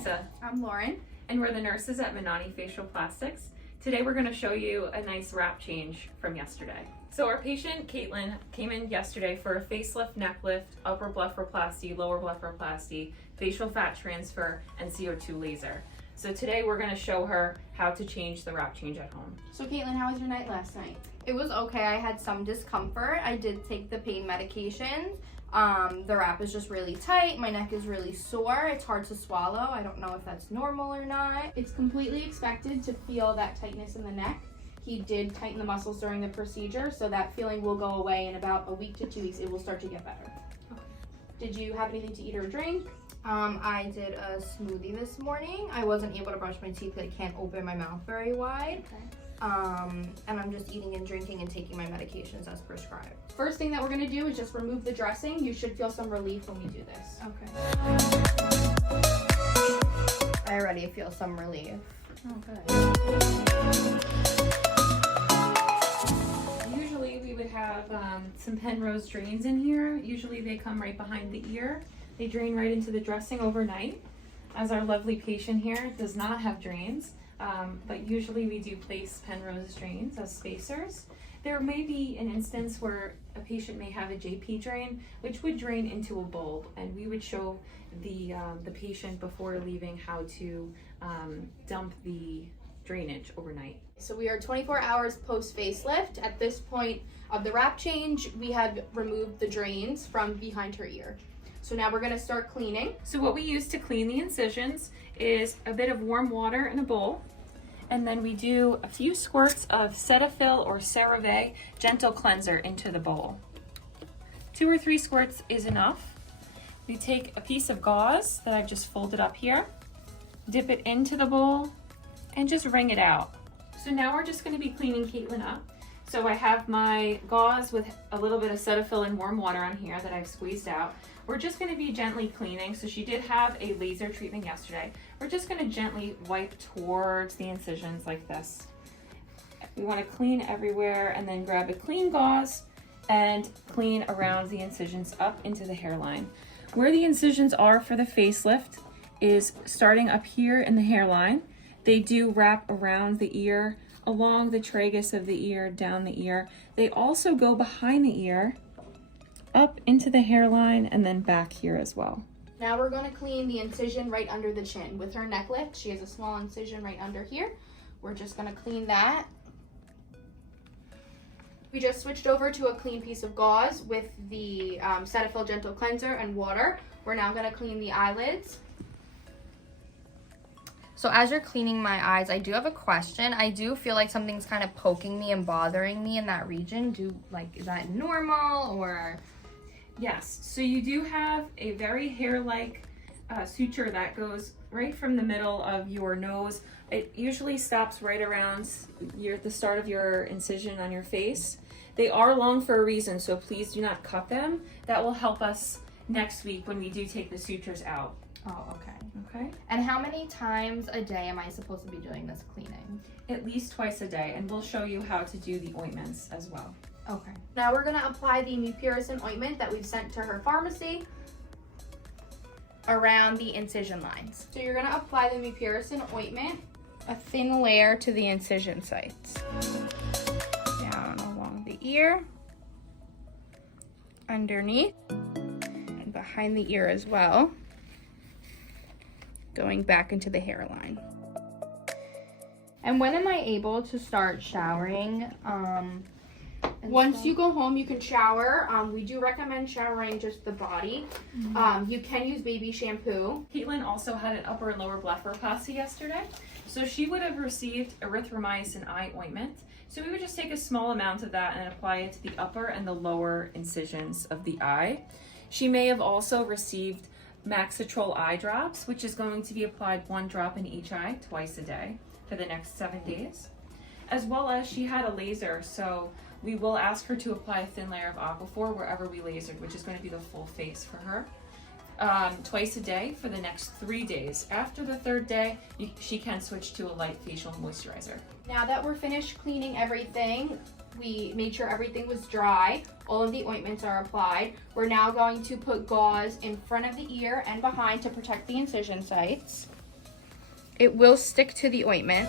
Lisa. I'm Lauren. And we're the nurses at Manani Facial Plastics. Today we're going to show you a nice wrap change from yesterday. So our patient, Caitlin, came in yesterday for a facelift, neck lift, upper blepharoplasty, lower blepharoplasty, facial fat transfer, and CO2 laser. So today we're going to show her how to change the wrap change at home. So Caitlin, how was your night last night? It was okay. I had some discomfort. I did take the pain medications. The wrap is just really tight. My neck is really sore. It's hard to swallow. I don't know if that's normal or not. It's completely expected to feel that tightness in the neck. He did tighten the muscles during the procedure, so that feeling will go away in about a week to 2 weeks. It will start to get better. Okay. Did you have anything to eat or drink? I did a smoothie this morning. I wasn't able to brush my teeth because I can't open my mouth very wide. Okay. And I'm just eating and drinking and taking my medications as prescribed. First thing that we're going to do is just remove the dressing. You should feel some relief when we do this. Okay. I already feel some relief. Oh, good. Usually we would have some Penrose drains in here. Usually they come right behind the ear. They drain right into the dressing overnight. As our lovely patient here does not have drains, but usually we do place Penrose drains as spacers. There may be an instance where a patient may have a JP drain, which would drain into a bulb, and we would show the patient before leaving how to dump the drainage overnight. So we are 24 hours post facelift. At this point of the wrap change, we have removed the drains from behind her ear. So now we're going to start cleaning. So what we use to clean the incisions is a bit of warm water in a bowl, and then we do a few squirts of Cetaphil or CeraVe gentle cleanser into the bowl. 2 or 3 squirts is enough. We take a piece of gauze that I've just folded up here, dip it into the bowl, and just wring it out. So now we're just going to be cleaning Caitlin up. So I have my gauze with a little bit of Cetaphil and warm water on here that I've squeezed out. We're just going to be gently cleaning. So she did have a laser treatment yesterday. We're just going to gently wipe towards the incisions like this. We want to clean everywhere and then grab a clean gauze and clean around the incisions up into the hairline. Where the incisions are for the facelift is starting up here in the hairline. They do wrap around the ear, along the tragus of the ear, down the ear. They also go behind the ear, up into the hairline, and then back here as well. Now we're going to clean the incision right under the chin. With her neck lift, she has a small incision right under here. We're just going to clean that. We just switched over to a clean piece of gauze with the Cetaphil Gentle Cleanser and water. We're now going to clean the eyelids. So as you're cleaning my eyes, I do have a question. I do feel like something's kind of poking me and bothering me in that region. Is that normal or? Yes, so you do have a very hair-like suture that goes right from the middle of your nose. It usually stops right around the start of your incision on your face. They are long for a reason, so please do not cut them. That will help us next week when we do take the sutures out. Oh, okay. Okay? And how many times a day am I supposed to be doing this cleaning? At least twice a day, and we'll show you how to do the ointments as well. Okay. Now we're going to apply the mupirocin ointment that we've sent to her pharmacy Around the incision lines. So you're going to apply the mupirocin ointment, A thin layer to the incision sites. Down along the ear, underneath, and behind the ear as well. Going back into the hairline. And when am I able to start showering? Once you go home, you can shower. We do recommend showering just the body. You can use baby shampoo. Caitlin also had an upper and lower blepharoplasty yesterday, so she would have received erythromycin eye ointment. So we would just take a small amount of that and apply it to the upper and the lower incisions of the eye. She may have also received Maxitrol eye drops, which is going to be applied 1 drop in each eye twice a day for the next 7 days. As well as she had a laser, so we will ask her to apply a thin layer of Aquaphor wherever we lasered, which is going to be the full face for her. Twice a day for the next 3 days. After the 3rd day, she can switch to a light facial moisturizer. Now that we're finished cleaning everything, we made sure everything was dry. All of the ointments are applied. We're now going to put gauze in front of the ear and behind to protect the incision sites. It will stick to the ointment.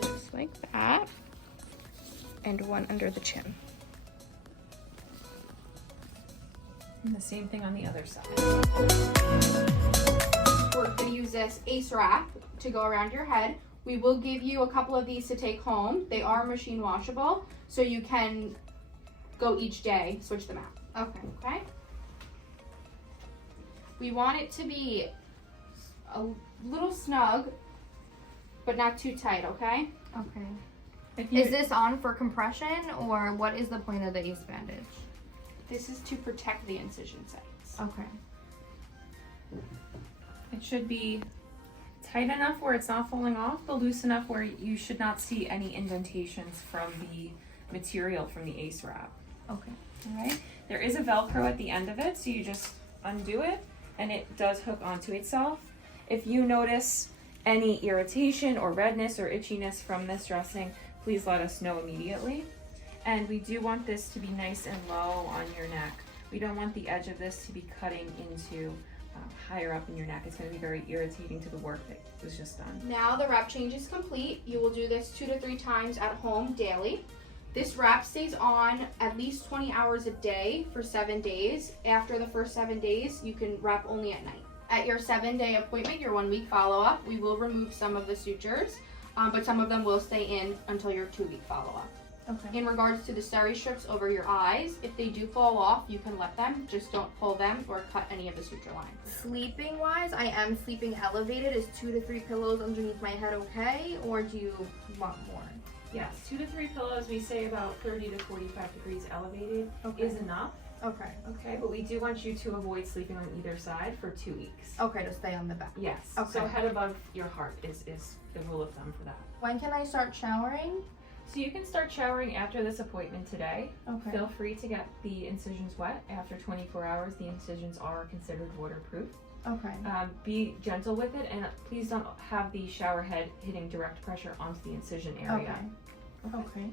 Just like that. And one under the chin. And the same thing on the other side. We're going to use this Ace wrap to go around your head. We will give you a couple of these to take home. They are machine washable, so you can go each day, switch them out. Okay. Okay? We want it to be a little snug, but not too tight, okay? Okay. Is this on for compression, or what is the point of the Ace bandage? This is to protect the incision sites. Okay. It should be tight enough where it's not falling off, but loose enough where you should not see any indentations from the material from the Ace wrap. Okay. All right. There is a Velcro at the end of it, so you just undo it, and it does hook onto itself. If you notice any irritation or redness or itchiness from this dressing, please let us know immediately. And we do want this to be nice and low on your neck. We don't want the edge of this to be cutting into higher up in your neck. It's going to be very irritating to the work that was just done. Now the wrap change is complete. You will do this 2 to 3 times at home daily. This wrap stays on at least 20 hours a day for 7 days. After the first 7 days, you can wrap only at night. At your 7-day appointment, your 1-week follow-up, we will remove some of the sutures, but some of them will stay in until your 2-week follow-up. Okay. In regards to the steri strips over your eyes, if they do fall off, you can let them. Just don't pull them or cut any of the suture lines. Sleeping wise, I am sleeping elevated. Is 2 to 3 pillows underneath my head okay, or do you want more? Yes, 2 to 3 pillows, we say about 30 to 45 degrees elevated is enough. Okay. Okay, but we do want you to avoid sleeping on either side for 2 weeks. Okay, to stay on the back. Yes. Okay. So head above your heart is the rule of thumb for that. When can I start showering? So you can start showering after this appointment today. Okay. Feel free to get the incisions wet. After 24 hours, the incisions are considered waterproof. Okay. Be gentle with it, and please don't have the shower head hitting direct pressure onto the incision area. Okay.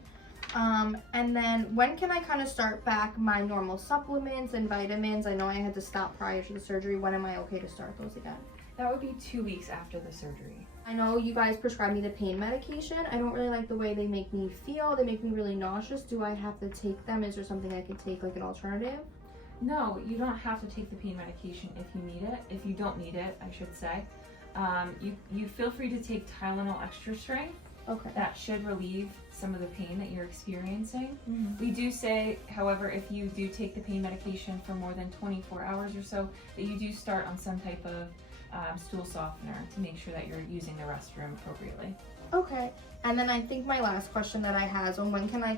And then when can I kind of start back my normal supplements and vitamins? I know I had to stop prior to the surgery. When am I okay to start those again? That would be 2 weeks after the surgery. I know you guys prescribed me the pain medication. I don't really like the way they make me feel. They make me really nauseous. Do I have to take them? Is there something I could take, like an alternative? No, you don't have to take the pain medication if you need it. If you don't need it, I should say. You feel free to take Tylenol extra strength. Okay. That should relieve some of the pain that you're experiencing. Mm-hmm. We do say, however, if you do take the pain medication for more than 24 hours or so, that you do start on some type of stool softener to make sure that you're using the restroom appropriately. Okay. And then I think my last question that I had is when can I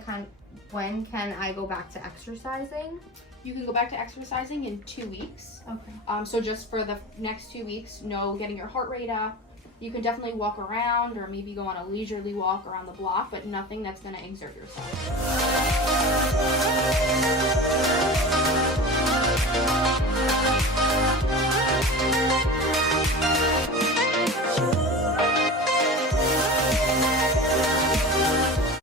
go back to exercising? You can go back to exercising in 2 weeks. Okay. So just for the next 2 weeks, no getting your heart rate up. You can definitely walk around or maybe go on a leisurely walk around the block, but nothing that's going to exert yourself.